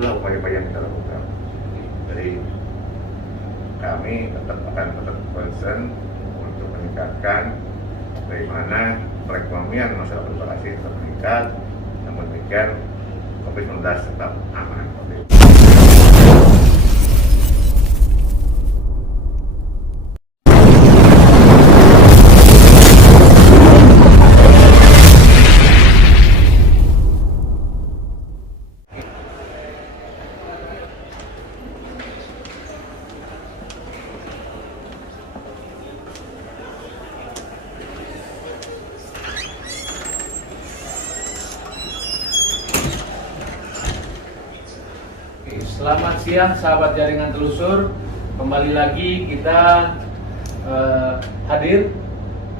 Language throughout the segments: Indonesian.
itulah upaya-upaya yang kita lakukan. Jadi kami akan tetap concern untuk meningkatkan bagaimana perekonomian masyarakat Bekasi tetap meningkat, namun demikian COVID-19 tetap aman. Selamat siang sahabat jaringan telusur, kembali lagi kita hadir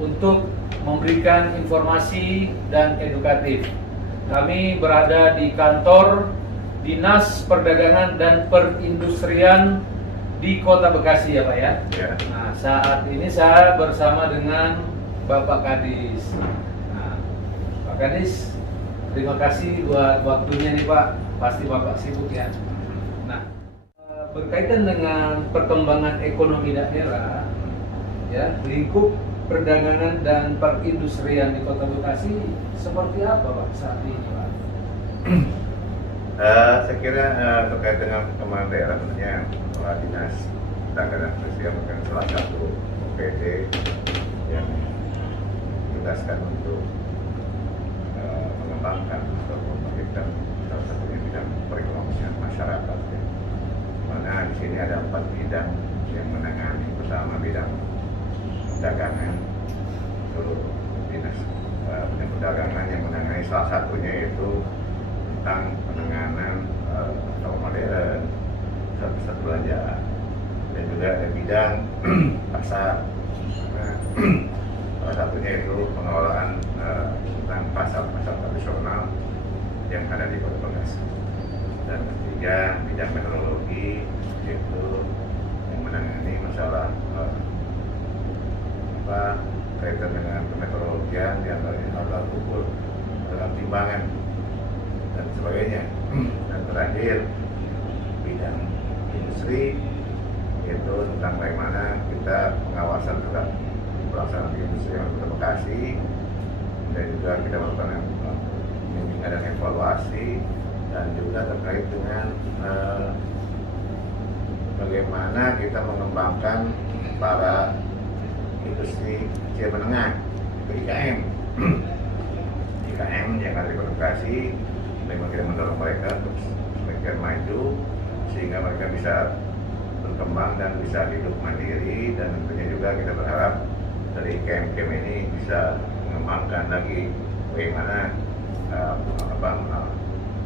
untuk memberikan informasi dan edukatif. Kami berada di kantor Dinas Perdagangan dan Perindustrian di Kota Bekasi ya Pak ya? Ya. Nah, saat ini saya bersama dengan Bapak Kadis. Nah, Pak Kadis, terima kasih buat waktunya nih Pak, pasti Bapak sibuk ya. Nah, berkaitan dengan perkembangan ekonomi daerah, ya, lingkup perdagangan dan perindustrian di Kota Bekasi seperti apa Pak saat ini Pak? Saya kira terkait dengan perkembangan daerah tentunya Kepala Dinas Perdagangan dan Perindustrian merupakan salah satu OPD yang ditugaskan untuk mengembangkan atau membangkitkan salah satunya bidang perekonomian masyarakat. Mana di sini ada 4 bidang yang menangani. Pertama bidang perdagangan, seluruh dinas bidang perdagangan yang menangani salah satunya yaitu tentang penanganan toko modern, pusat belanja, dan juga ada bidang pasar. Nah, salah satunya itu pengelolaan tentang pasar-pasar tradisional yang ada di Kota Bekasi. Dan ketiga bidang meteorologi, yaitu yang menangani masalah kaitan dengan meteorologian, diantaranya alat ukur, alat timbangan dan sebagainya. Dan terakhir bidang industri, yaitu tentang bagaimana kita pengawasan terhadap pelaksanaan industri yang Kota Bekasi, dan juga kita melakukan bimbingan dan evaluasi, dan juga terkait dengan bagaimana kita mengembangkan para industri kecil menengah, IKM yang ada di Kota Bekasi. Bagaimana kita mendorong mereka untuk semakin maju sehingga mereka bisa berkembang dan bisa hidup mandiri, dan tentunya juga kita berharap dari IKM ini bisa mengembangkan lagi bagaimana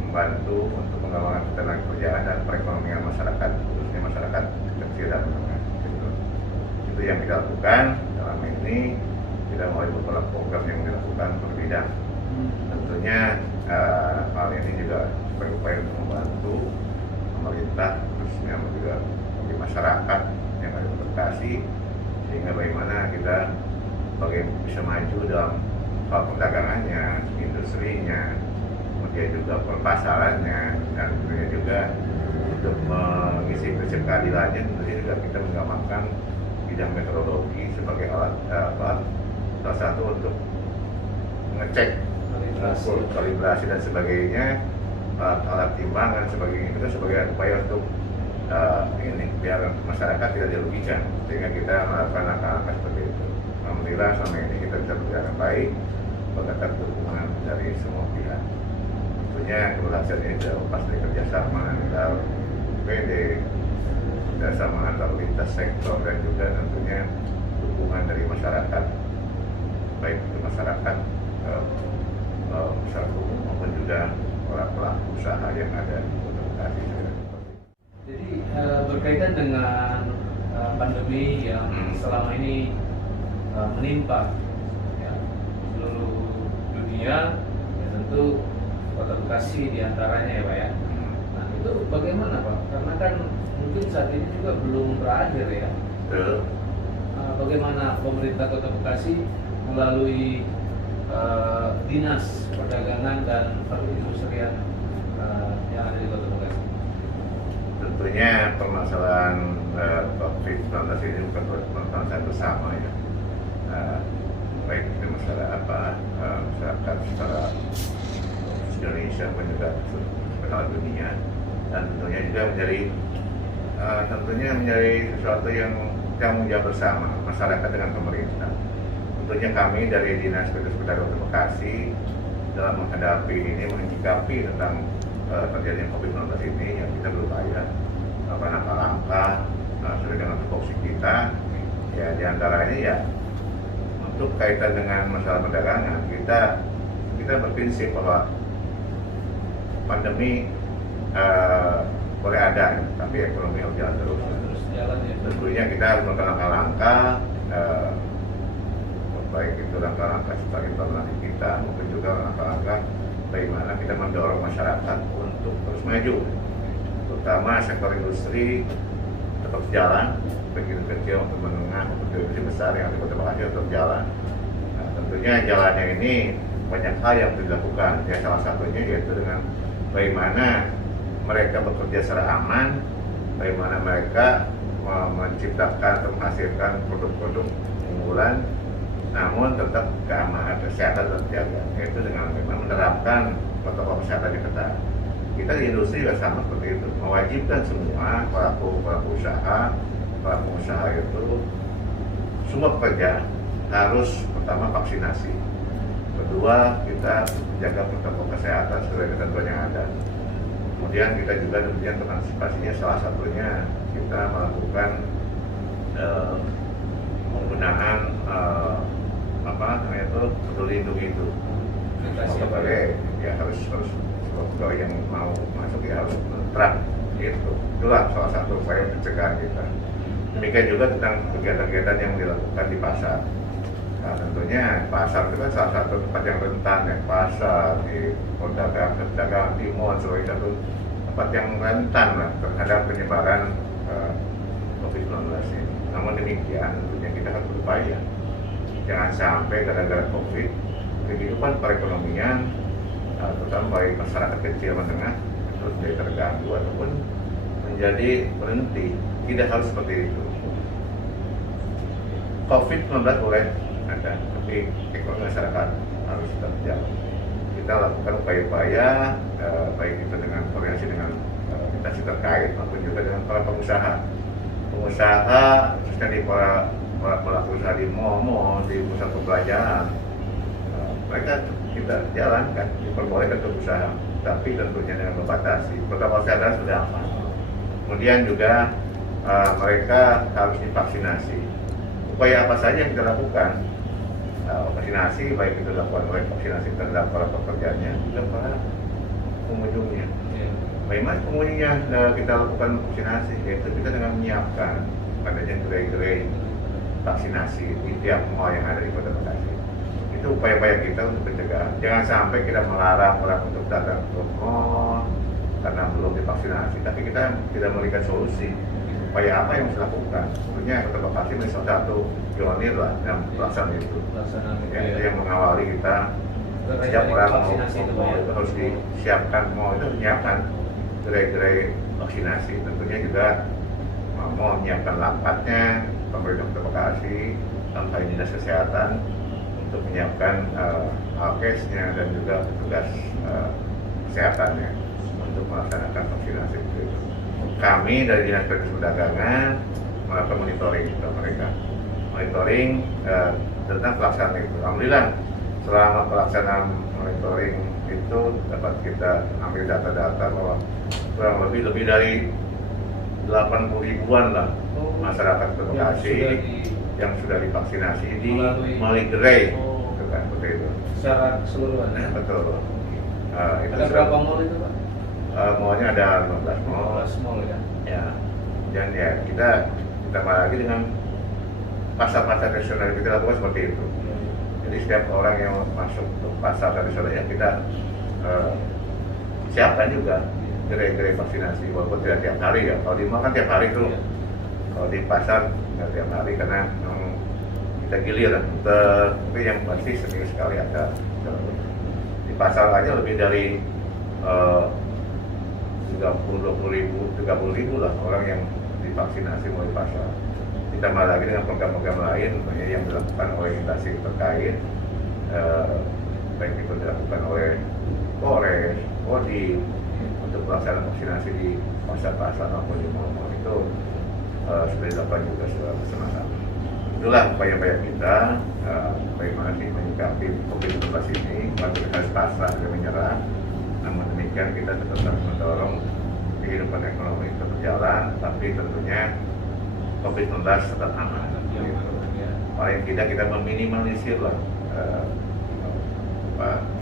membantu untuk pengembangan ketenagakerjaan dan perekonomian masyarakat, khususnya masyarakat kecil dan menengah. Itu yang kita lakukan dalam ini. Kita mulai beberapa program yang dilakukan per bidang. Tentunya hal ini juga berupaya untuk membantu pemerintah, khususnya juga bagi masyarakat yang ada di Bekasi, sehingga bagaimana kita bisa maju dalam hal perdagangannya, industrinya, kemudian juga perpasarannya, dan tentunya juga untuk mengisi prinsip keadilannya. Tentunya juga kita mengembangkan bidang meteorologi sebagai alat salah satu untuk mengecek kalibrasi dan sebagainya, alat timbangan sebagainya, itu sebagai upaya untuk ini biar masyarakat tidak dirugikan, sehingga kita melakukan langkah-langkah seperti itu. Alhamdulillah selama ini kita bisa berjalan baik berkat dukungan dari semua pihak. Tentunya keberhasilan ini sudah lepas dari kerjasama antar PD, kerjasama antar lintas sektor, dan juga tentunya dukungan dari masyarakat, baik itu masyarakat usaha umum maupun juga para pelaku usaha yang ada di Kota Bekasi. Jadi berkaitan dengan pandemi yang selama ini menimpa ya, seluruh dunia, ya tentu Kota Bekasi diantaranya ya Pak ya. Nah itu bagaimana Pak? Karena kan mungkin saat ini juga belum berakhir ya. Bagaimana pemerintah Kota Bekasi melalui Dinas Perdagangan dan Perindustrian yang ada di Kota Bekasi? tentunya permasalahan COVID-19 ini bukan permasalahan bersama ya. Baik itu masyarakat secara Indonesia pun juga secara dunia, dan tentunya juga menjadi sesuatu yang tanggung jawab bersama masyarakat dengan pemerintah. Tentunya kami dari Dinas Kesehatan Kota Bekasi dalam menghadapi ini, menyikapi tentang terjadinya COVID-19 ini, yang kita berupaya langkah-langkah sesuai dengan tupoksi kita. Ya, diantaranya ya untuk kaitan dengan masalah perdagangan, kita berprinsip bahwa pandemi boleh ada, tapi ekonomi harus jalan terus. Tentunya kita harus melakukan langkah-langkah, baik itu langkah-langkah sebagai informasi kita, maupun juga langkah-langkah bagaimana kita mendorong masyarakat untuk terus maju, terutama sektor industri tetap jalan, baik itu kecil maupun menengah maupun industri besar yang di Kota Bekasi tetap jalan. Nah, tentunya jalannya ini banyak hal yang dilakukan, ya salah satunya yaitu dengan bagaimana mereka bekerja secara aman, bagaimana mereka menciptakan atau menghasilkan produk-produk unggulan, namun tetap keamanan kesehatan terjaga, yaitu dengan memang menerapkan protokol kesehatan yang ketat. Kita di industri juga sama seperti itu, mewajibkan semua pelaku usaha itu, semua pekerja harus pertama vaksinasi, kedua kita menjaga protokol kesehatan sesuai ketentuan yang ada. Kemudian kita juga tentunya untuk antisipasinya, salah satunya kita melakukan penggunaan peduli lindungi itu. Sebagai ya harus pegawai yang mau masuk ya harus terang gitu. Itulah salah satu upaya pencegahan kita. Demikian juga tentang kegiatan-kegiatan yang dilakukan di pasar. Nah, tentunya pasar itu kan salah satu tempat yang rentan ya, pasar di pedagang di mall sebagai satu tempat yang rentan lah terhadap penyebaran COVID-19 ini. Namun demikian tentunya kita harus berupaya jangan sampai gara-gara COVID kehidupan perekonomian terutama bagi masyarakat kecil menengah terus menjadi terganggu ataupun menjadi berhenti. Tidak harus seperti itu. COVID-19 boleh ada, tapi ekonomi masyarakat harus tetap jalan. Kita lakukan upaya-upaya baik itu dengan koordinasi dengan instansi terkait maupun juga dengan para pengusaha, khususnya di para pelaku usaha di mall, di pusat perbelanjaan. Mereka kita jalankan, diperbolehkan untuk usaha, tapi tentunya dengan membatasi. Protokol kesehatan sudah aman. Kemudian juga mereka harus divaksinasi. Upaya apa saja yang kita lakukan? Vaksinasi, baik itu dilakukan oleh vaksinasi terhadap para pekerjanya dan para pengunjungnya. Bagaimana pengunjungnya kita lakukan vaksinasi? Yaitu kita dengan menyiapkan adanya gerai-gerai vaksinasi di tiap mall yang ada di Kota Bekasi. Itu upaya-upaya kita untuk pencegahan. Jangan sampai kita melarang orang untuk datang ke mall karena belum divaksinasi, tapi kita tidak memberikan solusi. Upaya apa yang harus dilakukan? Tentunya Kota Bekasi menjadi salah satu pionir lah yang pelaksanaan itu. Itu yang mengawali kita. Setiap orang mau itu harus disiapkan, mau itu menyiapkan gerai-gerai vaksinasi. Tentunya juga mau menyiapkan lampatnya, pemerintah Kota Bekasi, sampai dinas kesehatan untuk menyiapkan alkesnya dan juga petugas kesehatannya untuk melaksanakan vaksinasi itu. Kami dari Dinas Perdagangan melakukan monitoring untuk mereka, tentang pelaksanaan itu. Alhamdulillah selama pelaksanaan monitoring itu dapat kita ambil data-data bahwa kurang lebih dari 80 ribuan lah masyarakat Kota Bekasi yang sudah divaksinasi di melalui gerai, kan seperti itu. Secara keseluruhan. Betul. Itu ada berapa mall itu, Pak? Mallnya ada 15 mall. 15 mall ya. Ya. Dan ya kita ditambah lagi dengan pasar-pasar tradisional kita lakukan seperti itu. Jadi setiap orang yang masuk ke pasar tradisional ya kita siapkan juga gerai-gerai vaksinasi, walaupun tidak tiap hari ya. Kalau di mall kan tiap hari tuh. Kalau di pasar nggak tiap hari karena kita gilir lah. Tapi yang pasti seminggu sekali ada. Di pasar aja lebih dari 5 30 ribu lah orang yang divaksinasi mulai pasar. Ditambah lagi dengan program-program lain yang dilakukan oleh instansi terkait, baik itu dilakukan oleh Polres, Kodim untuk pelaksanaan vaksinasi di pasar-pasar maupun di mal-mal itu sudah dilakukan juga secara bersama-sama. Itulah upaya-upaya kita bagaimana sih menyikapi COVID-19 ini. Bukan kita pasrah dan menyerah, namun demikian kita tetap harus mendorong kehidupan ekonomi tetap berjalan, tapi tentunya COVID-19 tetap aman. Paling tidak kita meminimalisir lah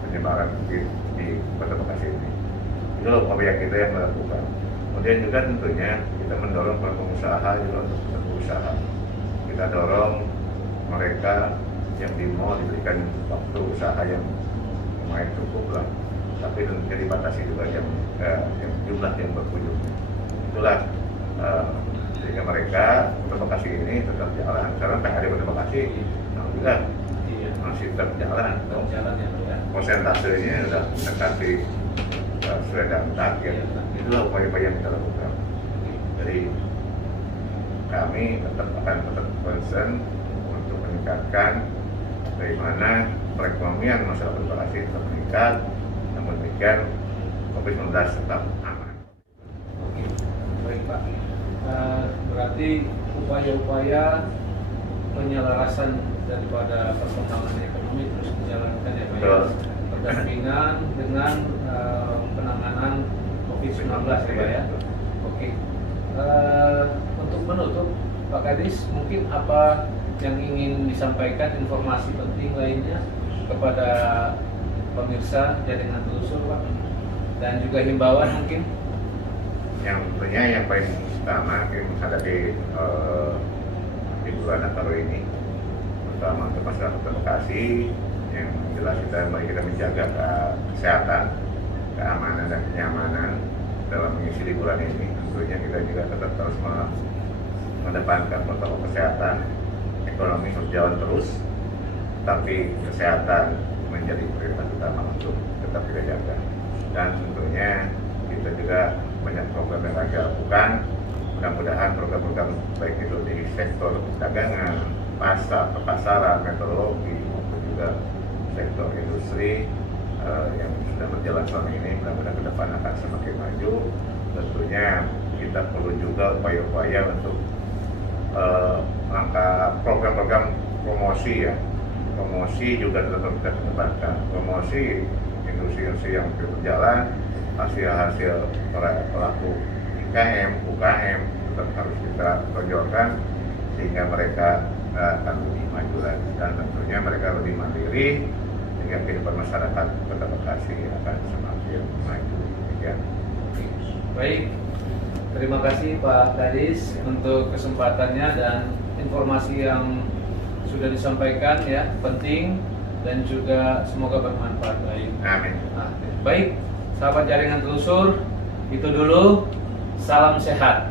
penyebaran di Kota Bekasi ini. Itu upaya kita yang melakukan. Kemudian juga tentunya kita mendorong para pengusaha juga untuk berusaha. Kita dorong mereka yang di mall diberikan waktu usaha yang lumayan cukup lah, tapi tentunya dibatasi juga yang jumlah yang berkunjung. Itulah sehingga mereka Kota Bekasi ini tetap jalan. Sekarang PHD Kota Bekasi, alhamdulillah masih tetap jalan. Persentasenya sudah mendekati sudah dan target. Itulah upaya-upaya yang kita lakukan. Jadi kami tetap concern untuk meningkatkan bagaimana perekonomian masyarakat Kota Bekasi tetap meningkat, namun demikian COVID-19 tetap aman. Oke, baik Pak. Berarti upaya-upaya penyelarasan daripada perkembangan ekonomi terus dijalankan ya Pak ya, berdampingan dengan penanganan COVID-19 ya Pak ya. Oke. Untuk menutup Pak Kadis, mungkin apa yang ingin disampaikan informasi penting lainnya kepada pemirsa jaringan telusur Pak, dan juga himbauan mungkin? Yang tentunya yang paling utama kita menghadapi di bulan Nataru ini, terutama untuk masyarakat Kota Bekasi, yang jelas kita menjaga kesehatan, keamanan dan kenyamanan dalam mengisi liburan ini. Tentunya kita juga tetap terus mengedepankan protokol kesehatan. Ekonomi harus jalan terus, tapi kesehatan menjadi prioritas utama untuk tetap kita jaga. Dan tentunya kita juga banyak program yang akan kita lakukan. Mudah-mudahan program-program baik itu di sektor dagangan, pasar, perpasaran, meteorologi maupun juga sektor industri yang sudah berjalan selama ini, mudah-mudahan ke depan akan semakin maju. Tentunya kita perlu juga upaya-upaya untuk langkah program-program promosi ya. Promosi juga tetap kita kedepankan. Promosi industri-industri yang berjalan, hasil-hasil para pelaku IKM, UKM tetap harus kita tonjolkan sehingga mereka akan lebih maju lagi, dan tentunya mereka lebih mandiri sehingga kehidupan masyarakat Kota Bekasi akan semakin maju. Demikian. Baik, terima kasih Pak Kadis untuk kesempatannya dan informasi yang sudah disampaikan ya, penting dan juga semoga bermanfaat. Baik. Amin. Nah, baik, sahabat jaringan telusur, itu dulu. Salam sehat.